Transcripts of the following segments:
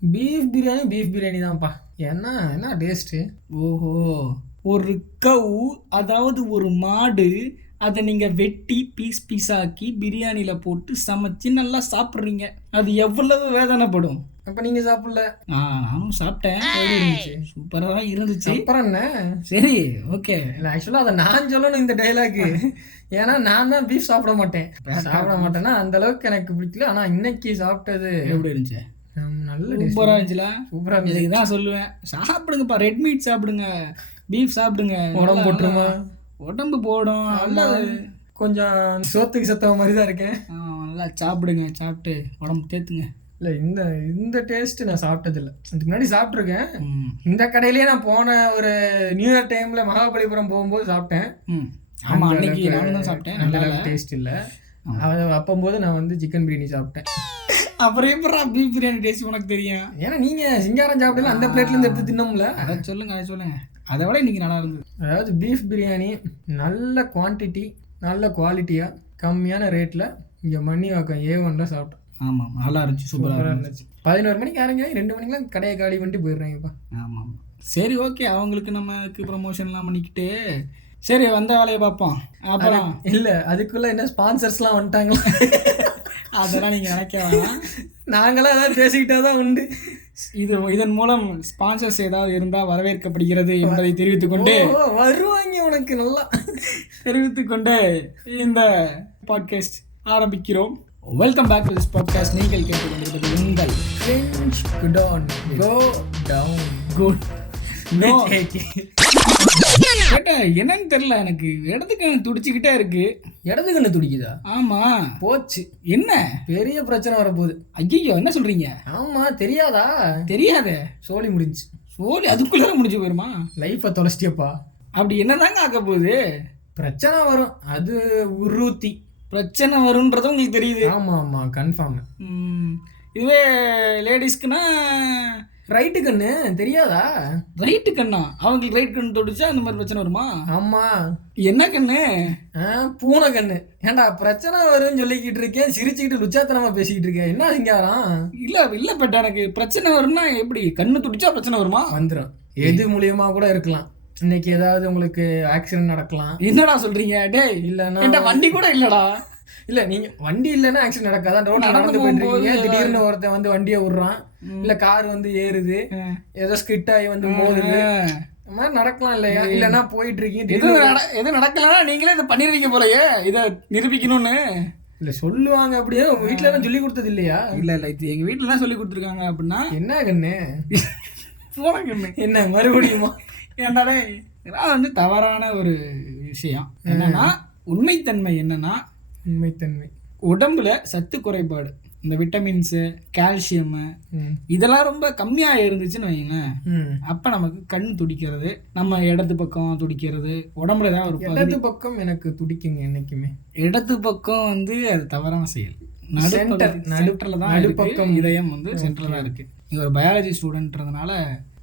Beef biryani தான்ப்பா. என்ன என்ன டேஸ்ட்டு. ஓஹோ! ஒரு கவ், அதாவது ஒரு மாடு, அதை நீங்கள் வெட்டி பீஸ் பீஸாக்கி பிரியாணியில் போட்டு சமைச்சு நல்லா சாப்பிட்றீங்க. அது எவ்வளவு வேதனைப்படும். அப்போ நீங்கள் சாப்பிடல? நானும் சாப்பிட்டேன். எப்படி இருந்துச்சு? சூப்பராக தான் இருந்துச்சு. அப்புறம் என்ன? சரி, ஓகே. இல்லை, ஆக்சுவலாக அதை நான் சொல்லணும் இந்த டைலாக்கு. ஏன்னா நான் தான் பீஃப் சாப்பிட மாட்டேன். சாப்பிட மாட்டேன்னா அந்த அளவுக்கு எனக்கு பிடிக்கல. ஆனால் இன்னைக்கு சாப்பிட்டது எப்படி இருந்துச்சு? நல்ல சூப்பராக இருந்துச்சுல. சூப்பராக இருந்துச்சு. இதுக்கு தான் சொல்லுவேன், சாப்பிடுங்கப்பா, ரெட் மீட் சாப்பிடுங்க, பீஃப் சாப்பிடுங்க. உடம்பு போட்டுருமா? உடம்பு போடும். நல்லா கொஞ்சம் சோத்துக்கு சத்தவ மாதிரி தான் இருக்கேன். நல்லா சாப்பிடுங்க, சாப்பிட்டு உடம்பு தேத்துங்க. இல்லை, இந்த டேஸ்ட் நான் சாப்பிட்டதில்லை. இதுக்கு முன்னாடி சாப்பிட்ருக்கேன். இந்த கடையிலேயே நான் போன ஒரு நியூ இயர் டைமில் மகாபலிபுரம் போகும்போது சாப்பிட்டேன். ஆமாம், அன்னைக்கு நானும் தான் சாப்பிட்டேன். நல்லா டேஸ்ட் இல்லை. அப்போம்போது நான் வந்து சிக்கன் பிரியாணி சாப்பிட்டேன். அப்புறம் எப்படா பீஃப் பிரியாணி டேஸ்ட் உனக்கு தெரியும்? ஏன்னா நீங்கள் சிங்காரம் சாப்பிடல, அந்த பிளேட்லேருந்து எடுத்து தின்னோம்ல. அதை சொல்லுங்க. அதை விட இன்னைக்கு நல்லா இருந்தது. அதாவது பீஃப் பிரியாணி நல்ல குவான்டிட்டி, நல்ல குவாலிட்டியாக, கம்மியான ரேட்டில் இங்கே மண்ணிவாக்கம் A1ல சாப்பிட்டோம். ஆமாம், நல்லா இருந்துச்சு, சூப்பராக இருந்துச்சு. 11 மணிக்கு ஆரங்க, 2 மணிக்கெலாம் கடையை காலி பண்ணிட்டு போயிடுறாங்கப்பா. ஆமாம், சரி, ஓகே. அவங்களுக்கு நமக்கு ப்ரமோஷன்லாம் பண்ணிக்கிட்டு சரி, வந்த வேலையை பார்ப்போம். அப்புறம் இல்லை, அதுக்குள்ளே என்ன ஸ்பான்சர்ஸ்லாம் வந்துட்டாங்களா? அதெல்லாம் நீங்கள் நினைக்க வேணாம். நாங்களாம் ஏதாவது பேசிக்கிட்டே தான் உண்டு. இதன் மூலம் ஸ்பான்சர்ஸ் ஏதாவது இருந்தால் வரவேற்கப்படுகிறது என்பதை தெரிவித்துக்கொண்டு வருவாங்க உனக்கு நல்லா தெரிவித்துக்கொண்டு இந்த பாட்காஸ்ட் ஆரம்பிக்கிறோம். Welcome back to this podcast. நீங்கள் கேட்டுக்கொண்டிருப்பது உங்கள் என்னன்னு தெரியல, எனக்கு இடத்துக்கு துடிச்சுக்கிட்டே இருக்கு. இடத்துக்கு துடிக்குதா? ஆமா, போச்சு. என்ன பெரிய பிரச்சனை வரப்போகுது. ஐயோ, என்ன சொல்றீங்க? ஆமா, தெரியாதா? தெரியாத. சோலி முடிஞ்சு. சோலி அதுக்குள்ள முடிஞ்சு போயிருமா? லைஃபை தொலைச்சிட்டியப்பா. அப்படி என்னதாங்க ஆக்க போகுது? பிரச்சனை வரும், அது உருத்தி பிரச்சனை வரும்ன்றது உங்களுக்கு தெரியுது? ஆமா ஆமா, கன்ஃபார்ம். இதுவே லேடிஸ்க்குன்னா ரைட்டு கண்ணு தெரியாதா? ரைட்டு கண்ணா? அவங்களுக்கு ரைட் கண்ணு தொடிச்சா அந்த மாதிரி பிரச்சனை வருமா? ஆமா. என்ன கண்ணு? பூனை கண்ணு. ஏன்டா பிரச்சனை வரும்னு சொல்லிக்கிட்டு இருக்கேன், சிரிச்சுக்கிட்டு லுச்சாத்தனமா பேசிக்கிட்டு இருக்கேன். என்ன சிங்காரம்? இல்ல பட் எனக்கு பிரச்சனை வரும்னா எப்படி? கண்ணு துடிச்சா பிரச்சனை வருமா? வந்துடும். எது மூலியமா கூட இருக்கலாம். இன்னைக்கு ஏதாவது உங்களுக்கு ஆக்சிடென்ட் நடக்கலாம். என்னடா சொல்றீங்க? டே, இல்லைன்னா வண்டி கூட இல்லடா. இல்ல, நீங்க வண்டி இல்லைன்னா ஆக்சிடென்ட் நடக்காதான். ரோட்ல நடந்து போயிட்டு இருக்கீங்க, திடீர்னு ஒருத்தன் வந்து வண்டியை விடுறான், இல்ல கார் வந்து ஏறுது, ஏதோ ஸ்கிட் ஆகி வந்து மோதுது, இந்த மாதிரி நடக்கலாம் இல்லையா? இல்லைன்னா போயிட்டு இருக்கீங்க, எது நடக்கலன்னா நீங்களே இதை பண்ணிடுறீங்க போலயே, இதை நிரூபிக்கணும்னு. இல்ல சொல்லுவாங்க. அப்படியே உங்க வீட்டுல எல்லாம் சொல்லி கொடுத்தது இல்லையா? இல்ல இது எங்க வீட்டுல தான் சொல்லி கொடுத்துருக்காங்க. அப்படின்னா என்ன கண்ணு? போன கண்ணு என்ன மறுபடியுமா? ஏன்டாடே, இதெல்லாம் வந்து தவறான ஒரு விஷயம். என்னன்னா உண்மைத்தன்மை என்னன்னா, உண்மைத்தன்மை உடம்புல சத்து குறைபாடு, இந்த விட்டமின்ஸு, கால்சியமு இதெல்லாம் ரொம்ப கம்மியாக இருந்துச்சுன்னு வைங்களேன், அப்போ நமக்கு கண் துடிக்கிறது, நம்ம இடது பக்கம் துடிக்கிறது, உடம்புல தான் ஒரு இடது பக்கம் எனக்கு துடிக்குங்க என்னைக்குமே. இடது பக்கம் வந்து அது தவறான செயல். நடுப்பக்கம் தான் நடுப்பக்கம், இதயம் வந்து சென்டரில் தான் இருக்குது. நீங்கள் ஒரு பயாலஜி ஸ்டூடெண்ட்ன்றதுனால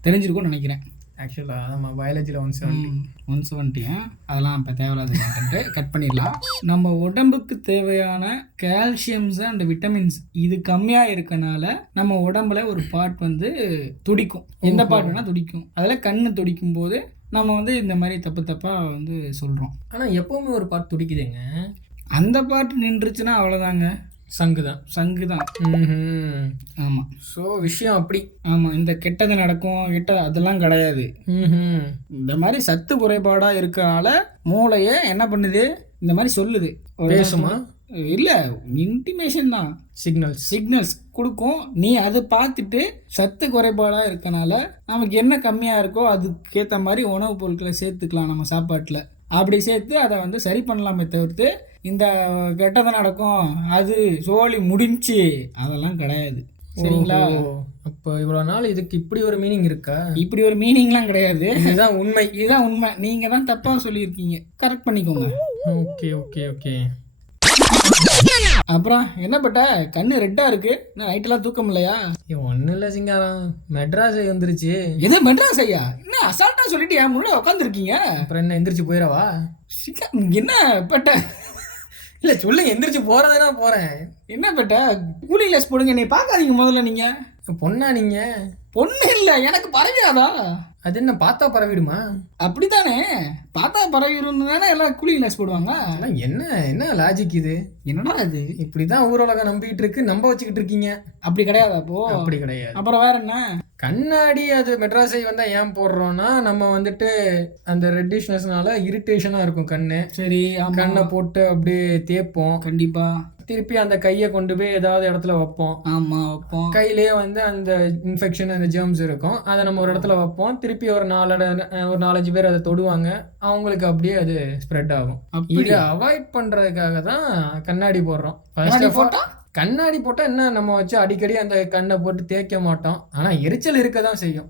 தெரிஞ்சிருக்கும்னு நினைக்கிறேன். ஆக்சுவலாக நம்ம பயாலஜியில் 170 அதெல்லாம் இப்போ தேவையில்லாத கட் பண்ணிடலாம். நம்ம உடம்புக்கு தேவையான கால்சியம்ஸ் அண்ட் விட்டமின்ஸ் இது கம்மியாக இருக்கனால நம்ம உடம்புல ஒரு பார்ட் வந்து துடிக்கும். எந்த பார்ட் வேணால் துடிக்கும். அதில் கண்ணு துடிக்கும் போது நம்ம வந்து இந்த மாதிரி தப்பாக வந்து சொல்கிறோம். ஆனால் எப்போவுமே ஒரு பார்ட் துடிக்குதுங்க. அந்த பார்ட் நின்றுச்சுன்னா அவ்வளோதாங்க, சங்கு தான். ஆமாம். ஸோ விஷயம் அப்படி. ஆமாம், இந்த கெட்டது நடக்கும், அதெல்லாம் கிடையாது. இந்த மாதிரி சத்து குறைபாடாக இருக்கனால மூளையே என்ன பண்ணுது, இந்த மாதிரி சொல்லுது. பேசுமா? இல்லை, இன்டிமேஷன் தான், சிக்னல்ஸ் கொடுக்கும். நீ அதை பார்த்துட்டு சத்து குறைபாடாக இருக்கனால நமக்கு என்ன கம்மியாக இருக்கோ அதுக்கேற்ற மாதிரி உணவுப் பொருட்களை சேர்த்துக்கலாம் நம்ம சாப்பாட்டில். அப்படி சேர்த்து அதை வந்து சரி பண்ணலாமே தவிர்த்து இந்த கெட்டது நடக்கும், அது சோழி முடிஞ்சு, அதெல்லாம் கிடையாது. சரிங்களா? அப்போ இவ்வளோ நாள் இதுக்கு இப்படி ஒரு மீனிங் இருக்கா? இப்படி ஒரு மீனிங்லாம் கிடையாது. இதுதான் உண்மை. நீங்கள் தான் தப்பாக சொல்லியிருக்கீங்க, கரெக்ட் பண்ணிக்கோங்க. ஓகே. அப்புறம் என்ன பட்ட கண்ணு ரெட்டாக இருக்கு, நான் நைட்டெல்லாம் தூக்கம் இல்லையா? ஒன்றும் இல்லை சிங்காரம், மெட்ராஸ் வந்துருச்சு. எது மெட்ராஸ் ஐயா? என்ன அசால்ட்டாக சொல்லிட்டு என் முன்னாடி உட்காந்துருக்கீங்க? அப்புறம் என்ன எந்திரிச்சு போயிடவா? என்ன பட்ட? இல்லை சொல்லுங்க, எந்திரிச்சு போகிறதுனா போகிறேன். என்ன பட்ட கூலிங் லெஸ் போடுங்க, என்னை பார்க்காதீங்க முதல்ல. நீங்கள் பொண்ணா நீங்க? பொண்ணு இல்லை, எனக்கு பரவியாதா? அது என்ன பார்த்தா பரவிடுமா? அப்படித்தானே, பார்த்தா பரவிடும்னு தானே எல்லாம் கூலிங் கிளாஸ் போடுவாங்க. அதெல்லாம் என்ன என்ன லாஜிக் இது? என்னடா இது? இப்படிதான் ஊரலகம் நம்பிக்கிட்டு இருக்கு, நம்ப வச்சுக்கிட்டு இருக்கீங்க. அப்படி கிடையாது. அப்போ அப்படி கிடையாது. அப்புறம் வேற என்ன? கண்ணாடி அது மெட்ராஸை வந்தால் ஏன் போடுறோன்னா, நம்ம வந்துட்டு அந்த ரெட்டிஷ்னஸ்னால இரிட்டேஷனாக இருக்கும் கண்ணு. சரி, கண்ணை போட்டு அப்படியே தேய்ப்போம். கண்டிப்பா. திருப்பி அந்த கையை கொண்டு போய் ஏதாவது இடத்துல வைப்போம். ஆமாம், வைப்போம். கையிலேயே வந்து அந்த இன்ஃபெக்ஷன், அந்த ஜெர்ம்ஸ் இருக்கும். அதை நம்ம ஒரு இடத்துல வைப்போம். திருப்பி ஒரு 4-5 பேர் அதை தொடுவாங்க. அவங்களுக்கு அப்படியே அது ஸ்ப்ரெட் ஆகும். இதை அவாய்ட் பண்ணுறதுக்காக தான் கண்ணாடி போடுறோம். ஃபர்ஸ்ட் ஆஃப் ஆல் கண்ணாடி போட்டால் என்ன, நம்ம வச்சு அடிக்கடி அந்த கண்ணை போட்டு தேய்க்க மாட்டோம். ஆனால் எரிச்சல் இருக்க தான் செய்யும்.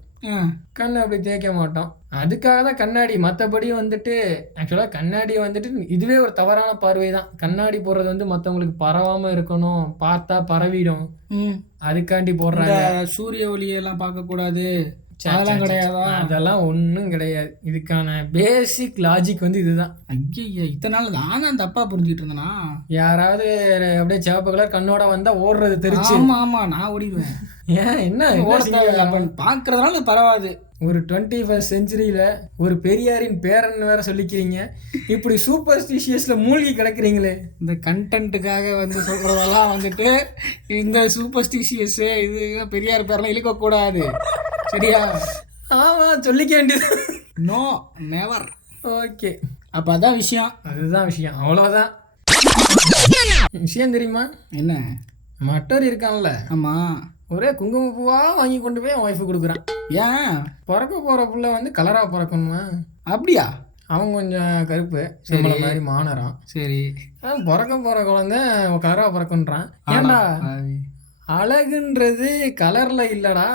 கண்ணை அப்படி தேய்க்க மாட்டோம். அதுக்காக தான் கண்ணாடி. மற்றபடி வந்துட்டு ஆக்சுவலாக கண்ணாடி வந்துட்டு இதுவே ஒரு தவறான பார்வை தான். கண்ணாடி போடுறது வந்து மற்றவங்களுக்கு பரவாமல் இருக்கணும், பார்த்தா பரவிடும், அதுக்காண்டி போடுறாங்க. சூரிய ஒளியெல்லாம் பார்க்கக்கூடாது, அதெல்லாம் கிடையாதா? அதெல்லாம் ஒன்றும் கிடையாது. இதுக்கான பேசிக் லாஜிக் வந்து இதுதான். ஐயா, இத்தனை நாள் நானும் தப்பா புரிஞ்சுக்கிட்டு இருந்தேனா? யாராவது அப்படியே சிவப்பு கலர் கண்ணோட வந்தா ஓடுறது தெரிச்சு. ஆமா, நான் ஓடிடுவேன். ஏன் என்ன பார்க்கறதுனால பரவாது. ஒரு 21st செஞ்சுரியில ஒரு பெரியாரின் பேரன் வேற சொல்லிக்கிறீங்க, இப்படி சூப்பர்ஸ்டிஷியஸ்ல மூழ்கி கிடக்குறீங்களே. இந்த கண்டென்ட்டுக்காக வந்து சொல்றதெல்லாம் வந்துட்டு இந்த சூப்பர்ஸ்டிஷியஸ் இது பெரியார் பேரெல்லாம் இழுக்கக்கூடாது, சரியா? ஆமா, சொல்லிக்க வேண்டியது. No, never. ஓகே, அப்போ அதான் விஷயம். அதுதான் விஷயம், அவ்வளோதான் விஷயம். தெரியுமா என்ன? மட்டர் இருக்கான்ல, ஆமாம், ஒரே குங்குமப்பூவா வாங்கி கொண்டு போய் அவன் ஒய்ஃபு கொடுக்குறான். ஏன்? பிறக்க போகிற புள்ள வந்து கலராக பிறக்கணுமா? அப்படியா? அவன் கொஞ்சம் கருப்பு, நம்மள மாதிரி மானறான். சரி, பிறக்க போகிற குழந்தை கலராக பிறக்குன்றான். ஏன்டா, அழகுன்றது கலர்ல இல்லடா.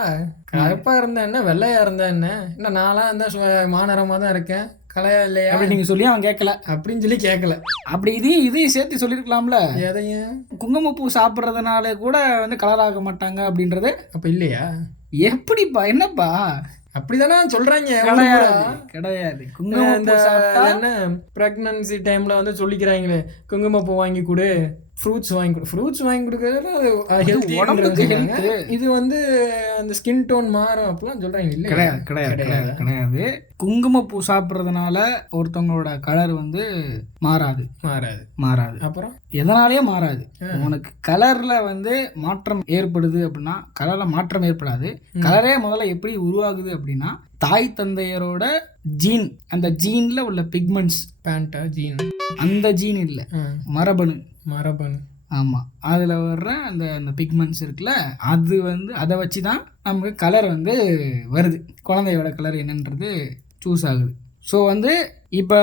கருப்பா இருந்தா என்ன, வெள்ளையா இருந்தா என்ன? இல்லை நான்லாம் இருந்தா மானரமா தான் இருக்கேன், கலையா இல்லையா அப்படி நீங்க சொல்லி அவன் கேட்கல அப்படின்னு சொல்லி கேட்கல. அப்படி இதையும் சேர்த்து சொல்லியிருக்கலாம்ல. எதையும்? குங்குமப்பூ சாப்பிட்றதுனால கூட வந்து கலராக மாட்டாங்க அப்படின்றது. அப்ப இல்லையா? எப்படிப்பா, என்னப்பா அப்படிதானே சொல்றாங்க? கிடையாது. என்ன பிரெக்னன்சி டைம்ல வந்து சொல்லிக்கிறாங்களே, குங்குமப்பூ வாங்கி கொடு, ஃப்ரூட்ஸ் வாங்கி கொடு. ஃப்ரூட்ஸ் வாங்கி கொடுக்கறது இது வந்து அந்த ஸ்கின் டோன் மாறும் அப்படிலாம் சொல்றாங்க. இல்லை, கிடையாது. குங்குமப்பூ சாப்பிட்றதுனால ஒருத்தவங்களோட கலர் வந்து மாறாது. அப்புறம் எதனாலேயே மாறாது. உனக்கு கலர்ல வந்து மாற்றம் ஏற்படுது அப்படின்னா, கலர்ல மாற்றம் ஏற்படாது. கலரே முதல்ல எப்படி உருவாகுது அப்படின்னா, தாய் தந்தையரோட ஜீன், அந்த ஜீன்ல உள்ள பிக்மெண்ட்ஸ், ஜீன், அந்த ஜீன் இல்லை, மரபணு. ஆமாம், அதில் வர்ற அந்த அந்த பிக்மெண்ட்ஸ் இருக்குல்ல, அது வந்து அதை வச்சு தான் நமக்கு கலர் வந்து வருது. குழந்தையோட கலர் என்னன்றது சூஸ் ஆகுது. ஸோ வந்து இப்போ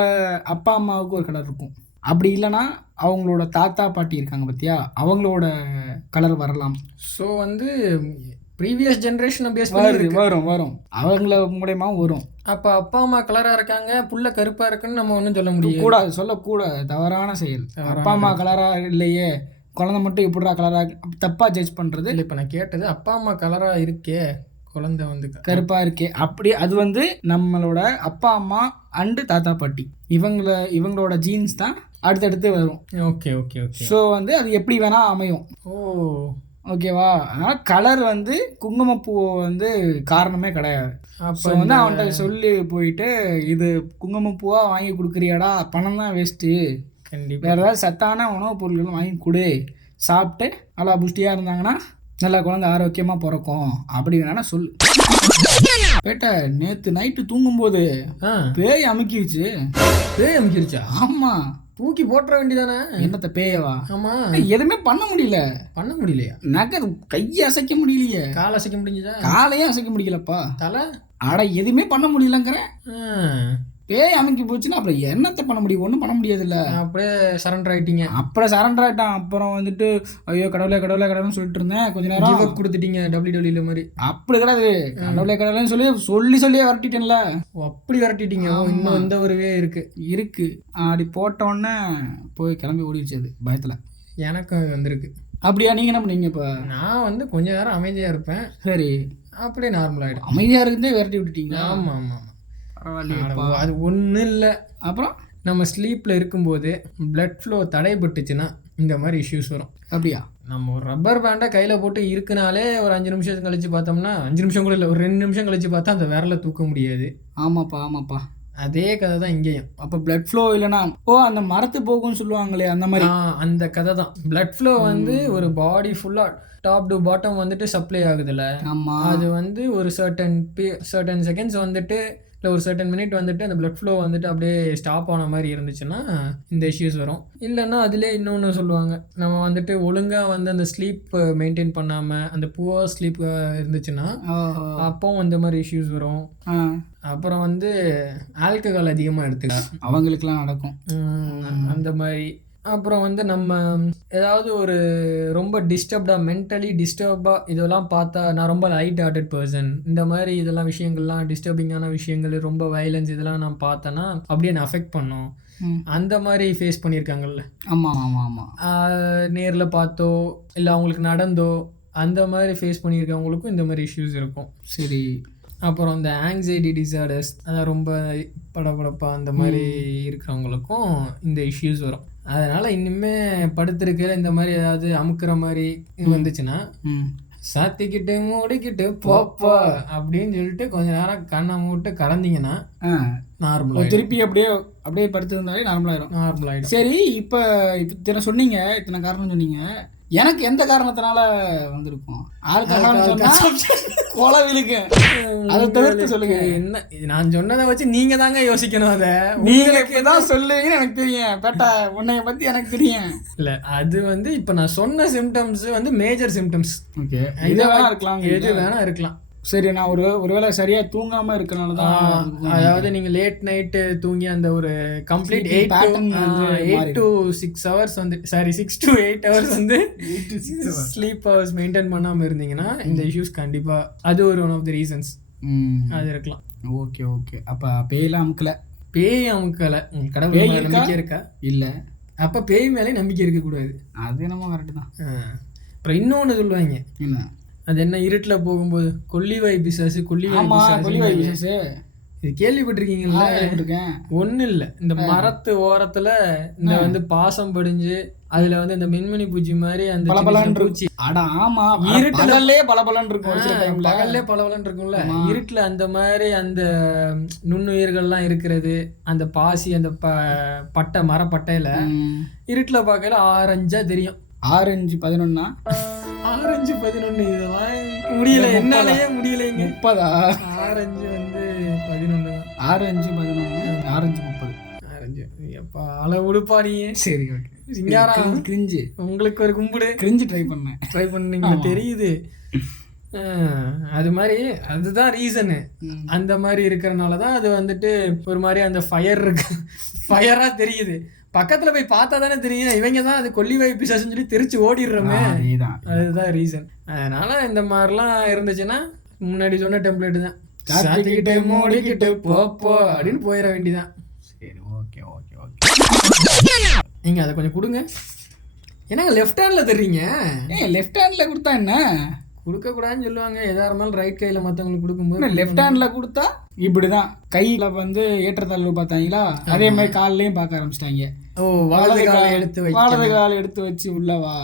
அப்பா அம்மாவுக்கு ஒரு கலர் இருக்கும். அப்படி இல்லைன்னா அவங்களோட தாத்தா பாட்டி இருக்காங்க பார்த்தியா, அவங்களோட கலர் வரலாம். ஸோ வந்து ப்ரீவியஸ் ஜென்ரேஷனை பேஸ் வரும் அவங்கள மூலயமாவும் வரும். அப்போ அப்பா அம்மா கலராக இருக்காங்க, புள்ள கருப்பாக இருக்குன்னு நம்ம ஒன்றும் சொல்ல முடியும், கூடாது, சொல்லக்கூடாது. தவறான செயல். அப்பா அம்மா கலராக இல்லையே, குழந்தை மட்டும் எப்படிடா கலராக, தப்பாக ஜட்ஜ் பண்ணுறது. இல்லை, இப்போ நான் கேட்டது அப்பா அம்மா கலராக இருக்கே, குழந்தை வந்து கருப்பாக இருக்கே, அப்படி அது வந்து நம்மளோட அப்பா அம்மா அண்டு தாத்தா பாட்டி இவங்களோட ஜீன்ஸ் தான் அடுத்தடுத்து வரும். ஓகே. ஸோ வந்து அது எப்படி வேணால் அமையும். ஓகேவா? அதனால் கலர் வந்து குங்குமப்பூ வந்து காரணமே கிடையாது. அப்போ வந்து அவன்கிட்ட சொல்லி போயிட்டு, இது குங்குமப்பூவாக வாங்கி கொடுக்குறியாடா, பணம் தான் வேஸ்ட்டு, கண்டிப்பாக வேறு ஏதாவது சத்தான உணவுப் பொருட்கள் வாங்கி கொடு, சாப்பிட்டு நல்லா புஷ்டியாக இருந்தாங்கன்னா நல்லா குழந்தை ஆரோக்கியமாக பிறக்கும் அப்படி வேணா சொல்லு. பேட்ட நேற்று நைட்டு தூங்கும்போது பேய் அமுக்கிருச்சா? ஆமாம், தூக்கி போட்டுற வேண்டியதானே. என்னத்த பேயவா? ஆமா, எதுவுமே பண்ண முடியலையா? நகர் கையை அசைக்க முடியலையே. காலை அசைக்க முடிஞ்சதா? காலையே அசைக்க முடியலப்பா. தலை ஆட எதுவுமே பண்ண முடியலங்கிறேன். பேய் அமைக்கி போச்சுன்னா அப்புறம் என்னத்தை பண்ண முடியும்? ஒன்றும் பண்ண முடியாதுல்ல. அப்படியே சரண்டர் ஆகிட்டீங்க? அப்புறம் சரண்டர் ஆகிட்டான். அப்புறம் வந்துட்டு ஐயோ கடவுளே சொல்லிட்டு இருந்தேன். கொஞ்ச நேரம் கொடுத்துட்டீங்க WWE மாதிரி. அப்படி கிடையாது, கடவுளேன்னு சொல்லியே விரட்டிட்டேன்ல. அப்படி விரட்டிட்டீங்க? இன்னும் இந்த ஒரு வே இருக்கு. அப்படி போட்டோன்னே போய் கிளம்பி ஓடிடுச்சு அது பயத்தில். எனக்கும் வந்திருக்கு. அப்படியா? நீங்கள் என்ன பண்ணீங்க? இப்போ நான் வந்து கொஞ்ச நேரம் அமைதியாக இருப்பேன். சரி, அப்படியே நார்மலாகிடும். அமைதியாக இருந்தே விரட்டி விட்டுட்டீங்க? ஆமாம். அது ஒன்றும் இல்லை. அப்புறம் நம்ம ஸ்லீப்பில் இருக்கும்போது பிளட் ஃப்ளோ தடைப்பட்டுச்சுன்னா இந்த மாதிரி இஷ்யூஸ் வரும். அப்படியா? நம்ம ஒரு ரப்பர் பேண்டை கையில் போட்டு இருக்குனாலே ஒரு 5 நிமிஷம் கழிச்சு பார்த்தோம்னா 5 நிமிஷம் கூட இல்லை, ஒரு 2 நிமிஷம் கழிச்சு பார்த்தா அந்த விரலை தூக்க முடியாது. ஆமாப்பா. அதே கதை தான் இங்கேயும். அப்போ பிளட் ஃப்ளோ இல்லைனா அந்த மரத்து போகும்னு சொல்லுவாங்களே அந்த மாதிரி. அந்த கதை தான். பிளட் ஃப்ளோ வந்து ஒரு பாடி ஃபுல்லாக டாப் டு பாட்டம் வந்துட்டு சப்ளை ஆகுதுல்ல. அது வந்து ஒரு சர்டன் செகண்ட்ஸ் வந்துட்டு இல்லை ஒரு சர்டன் மினிட் வந்துட்டு அந்த பிளட் ஃப்ளோ வந்துட்டு அப்படியே ஸ்டாப் ஆன மாதிரி இருந்துச்சுன்னா இந்த இஷ்யூஸ் வரும். இல்லைன்னா அதிலே இன்னொன்று சொல்லுவாங்க, நம்ம வந்துட்டு ஒழுங்காக வந்து அந்த ஸ்லீப் மெயின்டைன் பண்ணாமல் அந்த புவர் ஸ்லீப் இருந்துச்சுன்னா அப்போவும் இந்த மாதிரி இஷ்யூஸ் வரும். அப்புறம் வந்து ஆல்கஹால் அதிகமாக எடுத்துக்கலாம், அவங்களுக்குலாம் நடக்கும் அந்த மாதிரி. அப்புறம் வந்து நம்ம ஏதாவது ஒரு ரொம்ப டிஸ்டர்ப்டாக மென்டலி டிஸ்டர்பாக இதெல்லாம் பார்த்தா, நான் ரொம்ப லைட் ஹார்ட்டட் பர்சன், இந்த மாதிரி இதெல்லாம் விஷயங்கள்லாம் டிஸ்டர்பிங்கான விஷயங்கள் ரொம்ப வயலன்ஸ் இதெல்லாம் நான் பார்த்தேன்னா அப்படியே நான் அஃபெக்ட் பண்ணோம். அந்த மாதிரி ஃபேஸ் பண்ணியிருக்காங்கல்ல. ஆமாம். நேரில் பார்த்தோ இல்லை அவங்களுக்கு நடந்தோ அந்த மாதிரி ஃபேஸ் பண்ணியிருக்கவங்களுக்கும் இந்த மாதிரி இஷ்யூஸ் இருக்கும். சரி. அப்புறம் இந்த ஆங்ஸைட்டி டிசார்டர்ஸ், அதான் ரொம்ப படபடப்பாக அந்த மாதிரி இருக்கிறவங்களுக்கும் இந்த இஷ்யூஸ் வரும். அதனால் இன்னுமே படுத்திருக்கிற இந்த மாதிரி ஏதாவது அமுக்கிற மாதிரி வந்துச்சுன்னா சாத்திக்கிட்டு மூடிக்கிட்டு போப்போ அப்படின்னு சொல்லிட்டு கொஞ்ச நேரம் கண்ணை மூட்டு கலந்தீங்கன்னா நார்மலாக திருப்பி அப்படியே படுத்திருந்தாலே நார்மலாகிடும். சரி, இப்போ இத்தனை சொன்னீங்க, இத்தனை காரணம் சொன்னீங்க. எனக்கு எந்த காரணத்தினால வந்திருக்கும்? கொலவிலுக்கு அதை தவிர்த்து சொல்லுங்க. என்ன நான் சொன்னதை வச்சு நீங்க தாங்க யோசிக்கணும். அதை நீங்க தான் சொல்லுவீங்கன்னு எனக்கு தெரியும். பேட்டா உன்னைய பத்தி எனக்கு தெரியும். இல்ல அது வந்து இப்ப நான் சொன்ன சிம்டம்ஸ் வந்து மேஜர் சிம்டம்ஸ். ஓகே, இது வேணா இருக்கலாம், எது வேணா இருக்கலாம். சரி, நான் ஒருவேளை சரியா தூங்காம இருக்கனால தான். அதாவது நீங்க லேட் நைட்டு தூங்கி அந்த ஒரு கம்ப்ளீட் 8 to 6 hours வந்து 6 to 8 hours வந்து ஸ்லீப் ஹவர்ஸ் மெயின்டைன் பண்ணாம இருந்தீங்கன்னா இந்த இஷ்யூஸ் கண்டிப்பா அது ஒரு ஒன் ஆஃப் தி ரீசன்ஸ் அது இருக்கலாம். ஓகே. அப்ப பேய் அமுக்கல கடவுள் மேல நம்பிக்கை இருக்கா? இல்ல. அப்ப பேய் மேலே நம்பிக்கை இருக்கக்கூடாது. அது நம்ம கரெக்ட் தான். அப்புறம் இன்னொன்னு சொல்லுவாங்க, என்ன அது என்ன, இருட்டில் போகும்போது கொல்லிவாய் பிசாசு. கொல்லிவாய் பிசாசு இது கேள்விப்பட்டிருக்கீங்களா? ஒன்றும் இல்லை, இந்த மரத்து ஓரத்துல இந்த வந்து பாசம் படிஞ்சு அதுல வந்து இந்த மின்மினி பூச்சி மாதிரி அந்த பூச்சி இருட்டுலே பலபலன் இருக்கும், பகல்லே பலபலன் இருக்கும்ல, இருட்டுல அந்த மாதிரி அந்த நுண்ணுயிர்கள்லாம் இருக்கிறது. அந்த பாசி அந்த பட்டை மரப்பட்டையில இருட்டுல பார்க்கல ஆரஞ்சா தெரியும். ஆரஞ்சு 11 இதெல்லாம் முடியல, என்னாலயே முடியலைங்க. 30 ஆரஞ்சு வந்து 11 ஆரஞ்சு 30 ஆரஞ்சு எப்பா அளவு உடுப்பா நீ. சரி, ஓகே. சிங்காரம் கிரிஞ்சு உங்களுக்கு ஒரு கும்பிடு. கிரிஞ்சு ட்ரை பண்ணீங்க தெரியுது. அது மாதிரி அதுதான் ரீசனு. அந்த மாதிரி இருக்கிறனால தான் அது வந்துட்டு ஒரு மாதிரி அந்த ஃபயரா தெரியுது. பக்கத்துல போய் பார்த்தா தானே தெரியும் இவங்க தான் அது கொல்லிவாய் பிசாசுன்னு சொல்லி தெரிச்சு ஓடிடுறோமே. அதுதான் ரீசன். அதனால இந்த மாதிரிலாம் இருந்துச்சுன்னா முன்னாடி சொன்ன டெம்ப்ளேட் தான், சாத்திக்கிட்டு மூடிக்கிட்டு போப்போ அப்படின்னு போயிட வேண்டிதான். சரி, ஓகே. நீங்க அதை கொஞ்சம் கொடுங்க. என்னங்க லெஃப்ட் ஹேண்ட்ல தர்றீங்க? லெஃப்ட் ஹேண்ட்ல கொடுத்தா என்ன கொடுக்கக்கூடாதுன்னு சொல்லுவாங்க. எதா இருந்தாலும் ரைட் கையில் மற்றவங்களுக்கு கொடுக்கும்போது லெஃப்ட் ஹேண்டில் கொடுத்தா இப்படிதான். கையில் வந்து ஏற்றத்தாழ்வு பார்த்தாங்களா, அதே மாதிரி காலையும் பார்க்க ஆரம்பிச்சிட்டாங்க. வலது காலை எடுத்து வச்சு உள்ளவா,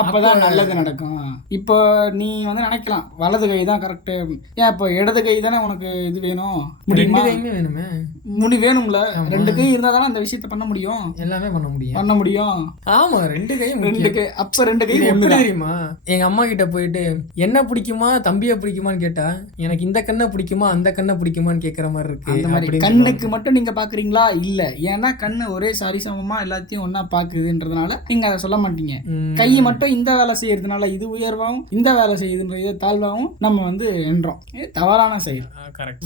அப்பதான் நல்லது நடக்கும். இப்போ நீ வந்து நினைக்கலாம் வலது கை தான் கரெக்டு, ஏன் இப்போ இடது கை தானே உனக்கு இது வேணும், வேணுமே முடி வேணும்ல. 2 கை இருந்தா தானே அந்த விஷயத்த பண்ண முடியும், எல்லாமே பண்ண முடியும். ஆமா, 2 கை. அப்ப 2 கை எப்படி தெரியுமா? எங்க அம்மா கிட்ட போயிட்டு என்ன பிடிக்குமா தம்பியை பிடிக்குமான்னு கேட்டா எனக்கு இந்த கண்ணை பிடிக்குமா அந்த கண்ணை பிடிக்குமான்னு கேட்கற மாதிரி இருக்கு. அந்த மாதிரி கண்ணுக்கு மட்டும் நீங்க பாக்குறீங்களா? இல்ல, ஏன்னா கண்ணு ஒரே சரிசமமா எல்லாத்தையும் ஒன்னா பாக்குதுன்றதுனால நீங்க அதை சொல்ல மாட்டீங்க. கை மட்டும் இந்த வேலை செய்யறதுனால இது உயர்வாகவும் இந்த வேலை செய்யுதுன்ற தாழ்வாகவும் நம்ம வந்து என்றோம். தவறான செயல்.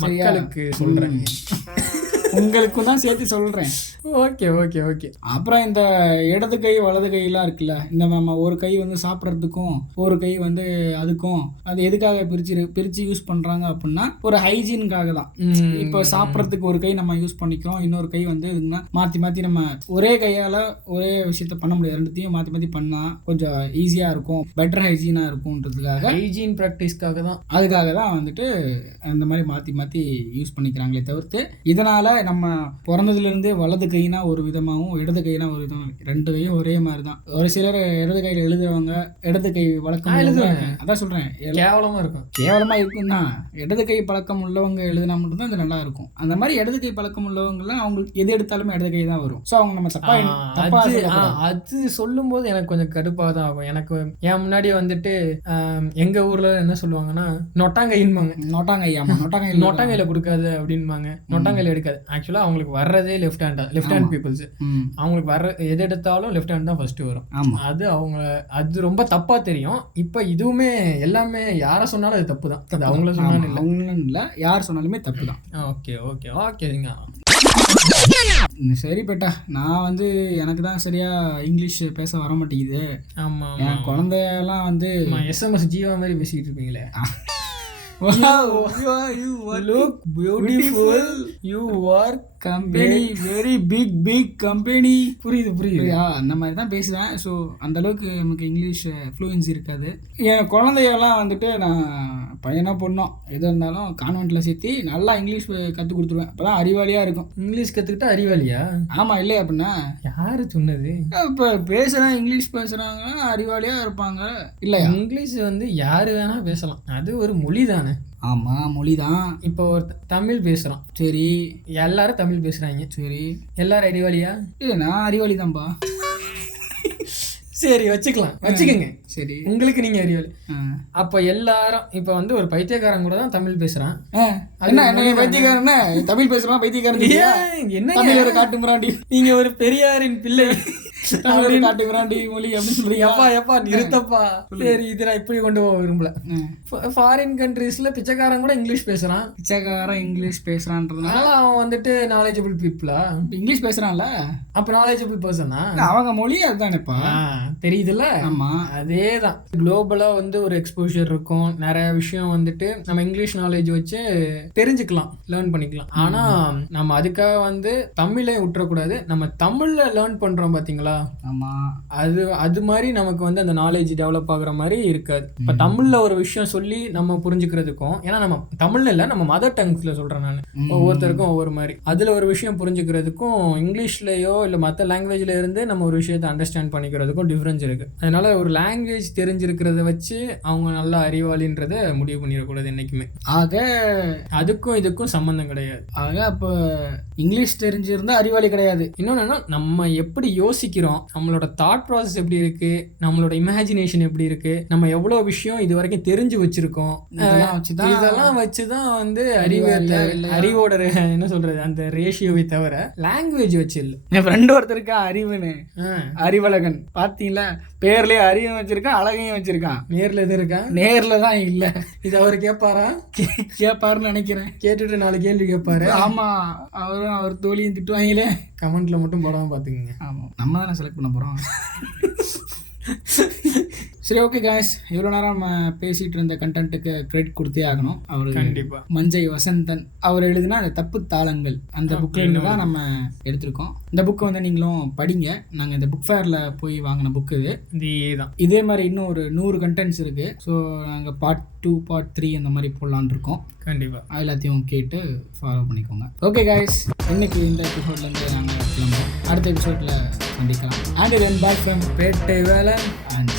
மக்களுக்கு சொல்றேன், உங்களுக்கும் தான் சேர்த்து சொல்றேன். ஓகே. அப்புறம் இந்த இடது கை வலது கையெல்லாம் இருக்குல்ல, இந்த நம்ம ஒரு கை வந்து சாப்பிட்றதுக்கும் ஒரு கை வந்து அதுக்கும், அது எதுக்காக பிரிச்சு யூஸ் பண்றாங்க அப்படின்னா ஒரு ஹைஜீனுக்காக தான். இப்போ சாப்பிட்றதுக்கு ஒரு கை நம்ம யூஸ் பண்ணிக்கிறோம், இன்னொரு கை வந்து இதுன்னா மாத்தி நம்ம ஒரே கையால ஒரே விஷயத்த பண்ண முடியாது. 2த்தையும் மாத்தி பண்ணா கொஞ்சம் ஈஸியா இருக்கும், பெட்டர் ஹைஜீனா இருக்கும்ன்றதுக்காக, ஹைஜீன் ப்ராக்டிஸ்க்காக தான், அதுக்காக தான் வந்துட்டு அந்த மாதிரி மாத்தி யூஸ் பண்ணிக்கிறாங்களே தவிர்த்து இதனால நம்ம பிறந்ததுலேருந்தே வலது கைனா ஒரு விதமாகவும் இடது கைனா ஒரு விதம், 2 கையும் ஒரே மாதிரி தான். ஒரு சிலர் இடது கையில் எழுதுறவங்க இடது கை வழக்கம் எழுதுவாங்க. அதான் சொல்கிறேன், கேவலமா இருக்கும். கேவலமாக இருக்கும் தான். இடது கை பழக்கம் உள்ளவங்க எழுதினா மட்டும்தான் அது நல்லா இருக்கும். அந்த மாதிரி இடது கை பழக்கம் உள்ளவங்கலாம் அவங்களுக்கு எது எடுத்தாலுமே இடது கை தான் வரும். ஸோ அவங்க நம்ம தப்பா அது சொல்லும் போது எனக்கு கொஞ்சம் கடுப்பாக தான் ஆகும். எனக்கு என் முன்னாடி வந்துட்டு எங்க ஊர்ல என்ன சொல்லுவாங்கன்னா நொட்டாங்கைன்பாங்க. நொட்டாங்கையில கொடுக்காது அப்படின்பாங்க, நொட்டாங்கையில எடுக்காது. ஆக்சுவலா அவங்களுக்கு வர்றதே லெஃப்ட் ஹேண்ட் பீப்புள்ஸ். அவங்களுக்கு வர்ற எது எடுத்தாலும் லெஃப்ட் ஹேண்ட் தான் ஃபர்ஸ்ட் வரும். அது ரொம்ப தப்பா தெரியும். இப்ப இதுவுமே எல்லாமே யார சொன்னாலும் அது தப்பு தான். அது அவங்கள சொன்னாலும் இல்ல, யார் சொன்னாலுமே தப்பு தான். ஓகே ஓகே ஓகேங்க. சரி பேட்டா, நான் வந்து எனக்கு தான் சரியா இங்கிலீஷ் பேச வர மாட்டேங்குது. ஆமா, என் குழந்தையெல்லாம் வந்து SMS ஜீவா மாதிரி பேசிக்கிட்டு இருப்பீங்களே. Wow, you look beautiful, you work company, very big company. புரியுது. அந்த மாதிரி தான் பேசுவேன். ஸோ அந்த அளவுக்கு நமக்கு இங்கிலீஷ் ஃப்ளூயன்சி இருக்காது. என் குழந்தையெல்லாம் வந்துட்டு நான் பையனா பொண்ணோ எது இருந்தாலும் கான்வென்ட்டில் சேர்த்து நல்லா இங்கிலீஷ் கற்றுக் கொடுத்துருவேன். அப்போ தான் அறிவாளியாக இருக்கும். இங்கிலீஷ் கற்றுக்கிட்டா அறிவாளியா? ஆமாம், இல்லையா அப்படின்னா யார் சொன்னது? இப்போ பேசுகிறேன், இங்கிலீஷ் பேசுகிறாங்கன்னா அறிவாளியாக இருப்பாங்க இல்லையா? இங்கிலீஷ் வந்து யார் வேணால் பேசலாம், அது ஒரு மொழி தானே. ஆமாம், மொழி தான். இப்போ ஒரு தமிழ் பேசுகிறோம், சரி, எல்லாரும் தமிழ் பேசுகிறாங்க, சரி, எல்லாரும் அறிவாளியா? இல்லை, நான் அறிவாளி தான்ப்பா. சரி, வச்சுக்கோங்க. சரி, உங்களுக்கு நீங்க அறிவாளி. அப்ப எல்லாரும் இப்ப வந்து ஒரு பைத்தியக்காரன் கூட தான் தமிழ் பேசுறான். என்ன பைத்தியக்காரன்? தமிழ் பேசுறான் பைத்தியக்காரன்? என்ன காட்டு முறாண்டி, நீங்க ஒரு பெரியாரின் பிள்ளை காட்டு முறாண்டி மொழி அப்படின்னு சொல்றீங்க. எப்பா நிறுத்தப்பா. சரி, இது நான் இப்படி கொண்டு போக விரும்பல. ஃபாரின் கண்ட்ரீஸ்ல பிச்சைக்காரன் கூட இங்கிலீஷ் பேசுறான். பிச்சைக்காரன் இங்கிலீஷ் பேசுறான்றதுனால அவன் வந்துட்டு நாலேஜபிள் பீப்புளா? இங்கிலீஷ் பேசுறான்ல, அப்ப நாலேஜபிள் பர்சனா? அவங்க மொழி அதுதானேப்பா, தெரியுதுல்ல? ஆமா, அதேதான். குளோபலா வந்து ஒரு எக்ஸ்போஷர் இருக்கும், நிறைய விஷயம் வந்துட்டு நம்ம இங்கிலீஷ் நாலேஜ் வச்சு தெரிஞ்சுக்கலாம், லேர்ன் பண்ணிக்கலாம். ஆனா நம்ம அதுக்காக வந்து தமிழை விட்டுறக்கூடாது. நம்ம தமிழ்ல லேர்ன் பண்றோம் பாத்தீங்களா? ஆமா, அது மாதிரி நமக்கு வந்து அந்த நாலேஜ் டெவலப் ஆகுற மாதிரி இருக்காது. இப்ப தமிழ்ல ஒரு விஷயம் சொல்லி நம்ம புரிஞ்சுக்கிறதுக்கும், ஏன்னா நம்ம தமிழ்ல இல்ல, நம்ம மதர் டங்ஸ்ல சொல்றேன் நான், ஒவ்வொருத்தருக்கும் ஒவ்வொரு மாதிரி. அதுல ஒரு விஷயம் புரிஞ்சுக்கிறதுக்கும் இங்கிலீஷ்லயோ இல்ல மற்ற லாங்குவேஜ்ல இருந்து நம்ம ஒரு விஷயத்தை அண்டர்ஸ்டாண்ட் பண்ணிக்கிறதுக்கும் டிஃபரன்ஸ் இருக்கு. அதனால ஒரு லாங்குவேஜ் தெரிஞ்சிருக்கிறத வச்சு அவங்க நல்லா அறிவாளின்றத முடிவு பண்ணிடக்கூடாது என்னைக்குமே. ஆக அதுக்கும் இதுக்கும் சம்பந்தம் கிடையாது. ஆக அப்போ இங்கிலீஷ் தெரிஞ்சிருந்தா அறிவாளி கிடையாது. இன்னொன்னு, நம்ம எப்படி யோசிக்கிறோம், நம்மளோட தாட் ப்ராசஸ் எப்படி இருக்கு, நம்மளோட இமேஜினேஷன் எப்படி இருக்கு, நம்ம எவ்வளவு விஷயம் இது வரைக்கும் தெரிஞ்சு வச்சிருக்கோம், இதெல்லாம் வச்சுதான் வந்து அறிவோட என்ன சொல்றது அந்த ரேஷியோவை தவிர லாங்குவேஜ் வச்சு இல்லை. என் ஃப்ரெண்டு ஒருத்தருக்கா அறிவுன்னு, அறிவழகன் பாத்தீங்களா, பேர்லயே அறிவும் வச்சிருக்கான், அழகையும் வச்சிருக்கான். நேர்ல எது இருக்கா? நேர்ல தான் இல்ல. இது அவரு கேட்பாரா? கேட்பாருன்னு நினைக்கிறேன். கேட்டுட்டு 4 கேள்வி கேட்பாரு. ஆமா, அவரும் அவர் தோழியும் திட்டுவாங்களே. கமெண்ட்ல மட்டும் போடாம பாத்துக்கோங்க. ஆமா, நம்ம தானே செலக்ட் பண்ண போறோம். சரி, ஓகே காய்ஸ், இவ்வளோ நேரம் நம்ம பேசிட்டு இருந்த கண்டென்ட்டுக்கு கிரெடிட் கொடுத்தே ஆகணும். அவர் கண்டிப்பா மஞ்சை வசந்தன் அவர் எழுதினா அந்த தப்பு தாளங்கள் அந்த புக்கில் இருந்து தான் நம்ம எடுத்திருக்கோம். இந்த புக்கை வந்து நீங்களும் படிங்க. நாங்கள் இந்த புக் ஃபேரில் போய் வாங்கின புக்கு இதுதான். இதே மாதிரி இன்னும் ஒரு 100 கண்டென்ட்ஸ் இருக்கு. ஸோ நாங்கள் பார்ட் 2 பார்ட் 3 அந்த மாதிரி போடலான் இருக்கோம். கண்டிப்பாக எல்லாத்தையும் கேட்டு ஃபாலோ பண்ணிக்கோங்க. ஓகே காய்ஸ், இன்னைக்கு இந்த எபிசோட்லேருந்து நாங்கள் கிளம்புறோம். அடுத்த எபிசோடில் சந்திக்கலாம். அண்ட் தென் பேக் ஃப்ரம் பேட்டை வேலை அண்ட்